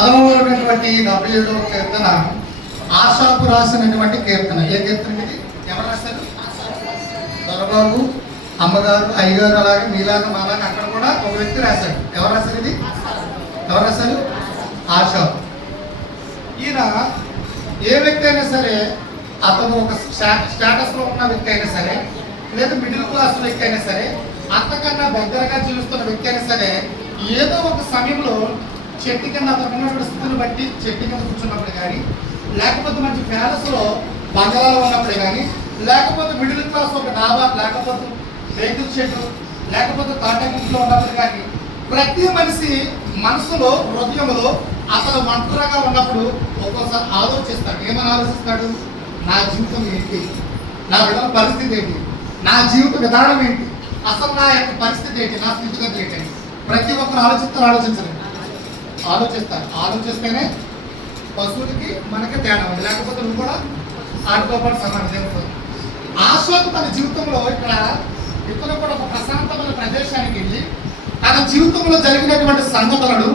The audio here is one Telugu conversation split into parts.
చదవబడినటువంటి 77వ కీర్తన ఆశాపు రాసినటువంటి కీర్తన. ఏ కీర్తన ఇది? ఎవరు రాశారు? దొరబాబు, అమ్మగారు, అయ్యగారు, అలాగే మీలాగా మాలాగా అక్కడ కూడా ఒక వ్యక్తి రాశాడు. ఎవరు రాశారు ఇది? ఎవరు రాశారు? ఆశాపు. ఈయన ఏ వ్యక్తి అయినా సరే, అతను ఒక స్టేటస్లో ఉన్న వ్యక్తి అయినా సరే, లేదా మిడిల్ క్లాస్ వ్యక్తి అయినా సరే, అంతకన్నా దగ్గరగా జీవిస్తున్న వ్యక్తి అయినా సరే, ఏదో ఒక సమయంలో చెట్టు కింద అతను ఉన్నటువంటి స్థితిని బట్టి చెట్టు కింద కూర్చున్నప్పుడు కానీ, లేకపోతే మంచి ప్యాలెస్లో బంగాళాలో ఉన్నప్పుడు కానీ, లేకపోతే మిడిల్ క్లాస్ ఒక డాబా, లేకపోతే రేకుల చెట్టు, లేకపోతే తాటాకిట్లో ఉన్నప్పుడు కానీ, ప్రతి మనిషి మనసులో, హృదయంలో అతను ఒంటరిగా ఉన్నప్పుడు ఒక్కోసారి ఆలోచిస్తాడు. ఏమని ఆలోచిస్తాడు? నా జీవితం ఏంటి, నా విధాన పరిస్థితి ఏంటి, నా జీవిత విధానం ఏంటి, అసలు నా యొక్క పరిస్థితి ఏంటి, నా స్థితిగతి ఏంటి, ప్రతి ఒక్కరు ఆలోచిస్తారు. ఆలోచిస్తేనే పశువులకి మనకి తేడా ఉంది, లేకపోతే నువ్వు కూడా ఆటతో పాటు సమానం. ఆశోకు తన జీవితంలో ఇక్కడ ఇతను కూడా ఒక ప్రశాంతమైన ప్రదేశానికి వెళ్ళి తన జీవితంలో జరిగినటువంటి సంఘటనలు,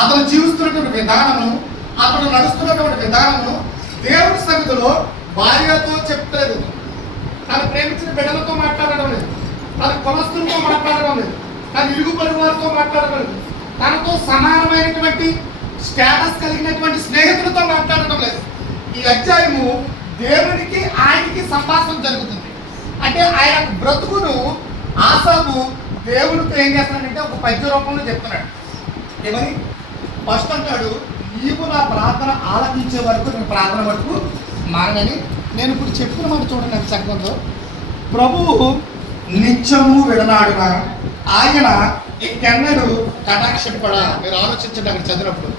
అతను జీవిస్తున్నటువంటి విధానము, అతను నడుస్తున్నటువంటి విధానము దేవుని సన్నిధిలో భార్యతో చెప్పలేదు, తను ప్రేమించిన బిడ్డలతో మాట్లాడడం లేదు, తన కులస్తులతో మాట్లాడడం లేదు, తన ఇరుగు పరివారితో మాట్లాడడం లేదు, తనతో సమానమైనటువంటి స్టేటస్ కలిగినటువంటి స్నేహితులతో మాట్లాడడం లేదు. ఈ అధ్యాయము దేవునికి ఆయనకి సంభాషణ జరుగుతుంది. అంటే ఆయన బ్రతుకును ఆసాబు దేవుడితో ఏం చేస్తున్నాడంటే ఒక పద్య రూపంలో చెప్తున్నాడు. ఏమని? ఫస్ట్ అంటాడు, నీవు నా ప్రార్థన ఆలకించే వరకు నేను ప్రార్థన వరకు మానని. నేను ఇప్పుడు చెప్పిన మాట చూడండి, నాకు సంఘంలో ప్రభువు నిత్యము విడనాడున ఆయన ఇంకెన్నడు కటాక్షపడా. మీరు ఆలోచించండి, అక్కడ చదివినప్పుడు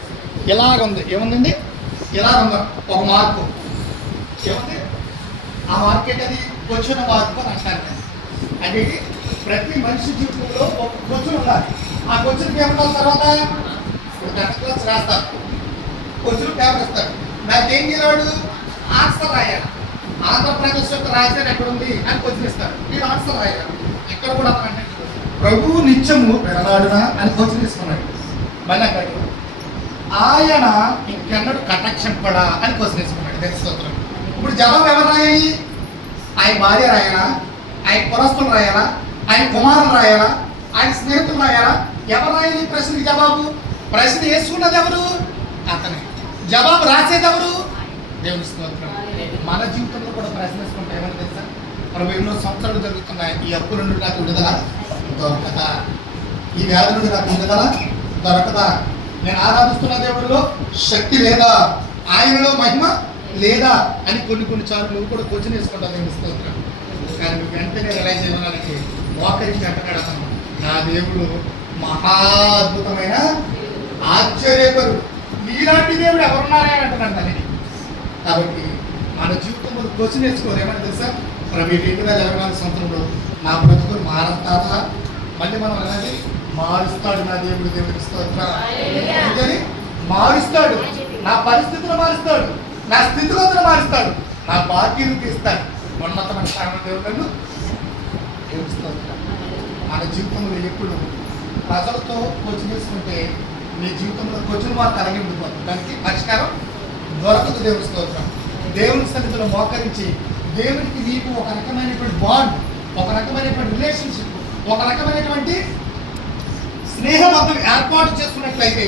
ఇలాగుంది. ఏముందండి? ఇలాగుంది ఒక మార్పు. ఏముంది ఆ మార్కెట్? అది వచ్చిన మార్పు అని అంటారు. అంటే ప్రతి మనిషి జీవితంలో ఒక క్వశ్చన్ ఉండాలి. ఆ క్వశ్చన్కి ఏమన్నా తర్వాత 10th క్లాస్ రాస్తారు, క్వశ్చన్ పేపర్ ఇస్తారు, దానికి ఏం చేయాడు? ఆన్సర్ రాయాలి. ఆంధ్రప్రదేశ్ యొక్క రాజధాని ఎక్కడుంది అని క్వశ్చన్ ఇస్తారు, మీరు ఆన్సర్ రాయాలి. ఇక్కడ కూడా అంటే ప్రభువు నిత్యము విడనాడునా అని క్వశ్చన్ తీసుకున్నాడు. మళ్ళీ అన్నాడు ఆయన ఇంకెన్నడు కటాక్షపడా అని క్వశ్చన్ తీసుకున్నాడు. తెలుసుకోవడం. ఇప్పుడు జవాబు ఎవరు రాయాలి? ఆయన భార్య రాయాలా, ఆయన కులస్తులు రాయాలా, ఆయన కుమారులు రాయాలా, ఆయన స్నేహితులు రాయాలా? ఎవరు రాయాలి ప్రశ్నకి జవాబు? ప్రశ్న వేసుకున్నది ఎవరు? అతనే. జవాబు రాసేది ఎవరు? దేవుని స్తోత్రం. మన జీవితంలో కూడా ప్రశ్న వేసుకుంటే ఏమని తెలుసా? మనం ఎన్నో సంవత్సరాలు జరుగుతున్నాయి, ఈ అప్పుల నుండి నాకు విడుదల దొరకదా, ఈ వ్యాధి నుండి నాకు విడుదల దొరకదా, నేను ఆరాధిస్తున్న దేవుడిలో శక్తి లేదా, ఆయనలో మహిమ లేదా అని కొన్ని సార్లు నువ్వు కూడా క్వశ్చన్ వేసుకుంటావు దేవుని స్తోత్రం. కానీ నువ్వు వెంటనే రిలైజ్ అయ్యడానికి మోకరించి అంటున్నాడు అతను, నా దేవుడు మహా అద్భుతమైన ఆశ్చర్యకరు, నీలాంటి దేవుడు ఎవరున్నారా అని అంటున్నాడు తల్లి. కాబట్టి మన జీవితంలో క్వశ్చన్ వేసుకోరు. ఏమని తెలుసా? మనం ఈ 2024 సంవత్సరంలో నా బ్రతుకులు మారతాదా? మళ్ళీ మనం అనేది మారుస్తాడు నా దేవుడు. దేవుడికి స్తోత్రం. మారుస్తాడు, నా పరిస్థితులు మారుస్తాడు, నా స్థితిగతులు మారుస్తాడు, నా బాధ్యతలు తీస్తాడు. ఉన్నతమైన స్థానం దేవుడు. దేవుడికి స్తోత్రం. మన జీవితంలో ఎప్పుడు ప్రజలతో క్వశ్చన్ చేసుకుంటే నీ జీవితంలో క్వశ్చన్ మార్క్ అలాగే ఉండిపోతుంది, దానికి పరిష్కారం దొరకదు. దేవుడి స్తోత్రం. దేవుని సన్నిధిలో మోకరించి దేవునికి నీకు ఒక రకమైనటువంటి బాండ్, ఒక రకమైనటువంటి రిలేషన్షిప్, ఒక రకమైనటువంటి స్నేహబంధం ఏర్పాటు చేసుకున్నట్లయితే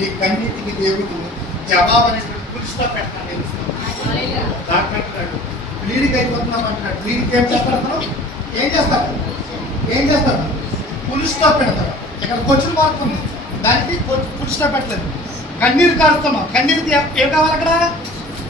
ఈ కన్నిటికి దేవుడికి జవాబు అనేటువంటి ఫుల్ స్టాప్ పెట్టాలి. వీడికి అయిపోతున్నాం అంటున్నాడు. వీడికి ఏం చేస్తాడు? ఏం చేస్తాడు? ఫుల్ స్టాప్ పెడతాడు. ఇక్కడ క్వశ్చన్ మార్క్ ఉంది, దానికి ఫుల్ స్టాప్ పెట్టలేదు. కన్నీరు కారుస్తున్నాం, కన్నీరుకి ఏం కావాలి? అక్కడ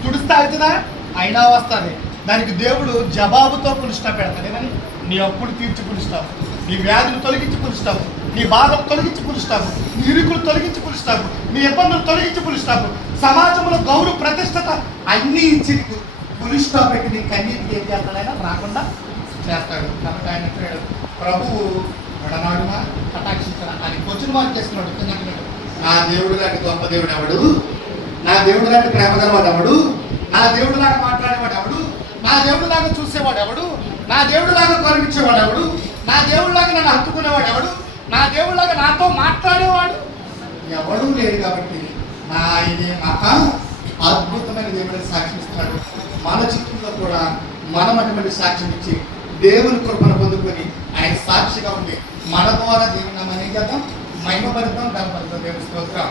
తుడిస్తే అవుతుందా? అయినా వస్తుంది. దానికి దేవుడు జవాబుతో ఫుల్ స్టాప్ పెడతాడు. ఏమని? నీ అప్పులు తీర్చి ఫుల్ స్టాప్, నీ వ్యాధులు తొలగించి ఫుల్ స్టాప్, నీ బాధలు తొలగించి ఫుల్ స్టాప్, నీ ఇరుకులు తొలగించి ఫుల్ స్టాప్, నీ ఇబ్బందులు తొలగించి ఫుల్ స్టాప్, సమాజంలో గౌరవ ప్రతిష్టత అన్నీ ఇచ్చి ఫుల్ స్టాప్ పెట్టి నీ కన్నీటికి ఏం చేస్తాడైనా రాకుండా చేస్తాడు. కాబట్టి ఆయన ప్రభువు విడనాడునా కటాక్షించడా అని క్వశ్చన్ మార్క్ చేసుకున్నాడు. నా దేవుడు లాంటి గొప్ప దేవుడు ఎవడు? నా దేవుడు లాంటి ప్రేమ గలవాడు ఎవడు? నా దేవుడు లాగా మాట్లాడేవాడు ఎవడు? నా దేవుడు లాగా చూసేవాడు ఎవడు? నా దేవుడు లాగా కరుణించేవాడు ఎవడు? నా దేవుడు లాగా నన్ను హత్తుకునేవాడు ఎవడు? నా దేవుడు లాగా నాతో మాట్లాడేవాడు ఎవడూ లేడు. కాబట్టి నా ఆయనే మహా అద్భుతమైన దేవుడిని సాక్ష్యం ఇస్తున్నాడు. మన జీవితంలో కూడా మనం అటువంటి సాక్ష్యం ఇచ్చి దేవుని కృపను పొందుకొని ఆయన సాక్షిగా ఉండి మన ద్వారా దేవుని నామాన్ని ఏం చేద్దాం, మహిమపడతాం, గణపడతాం. దేవుని స్తోత్రం.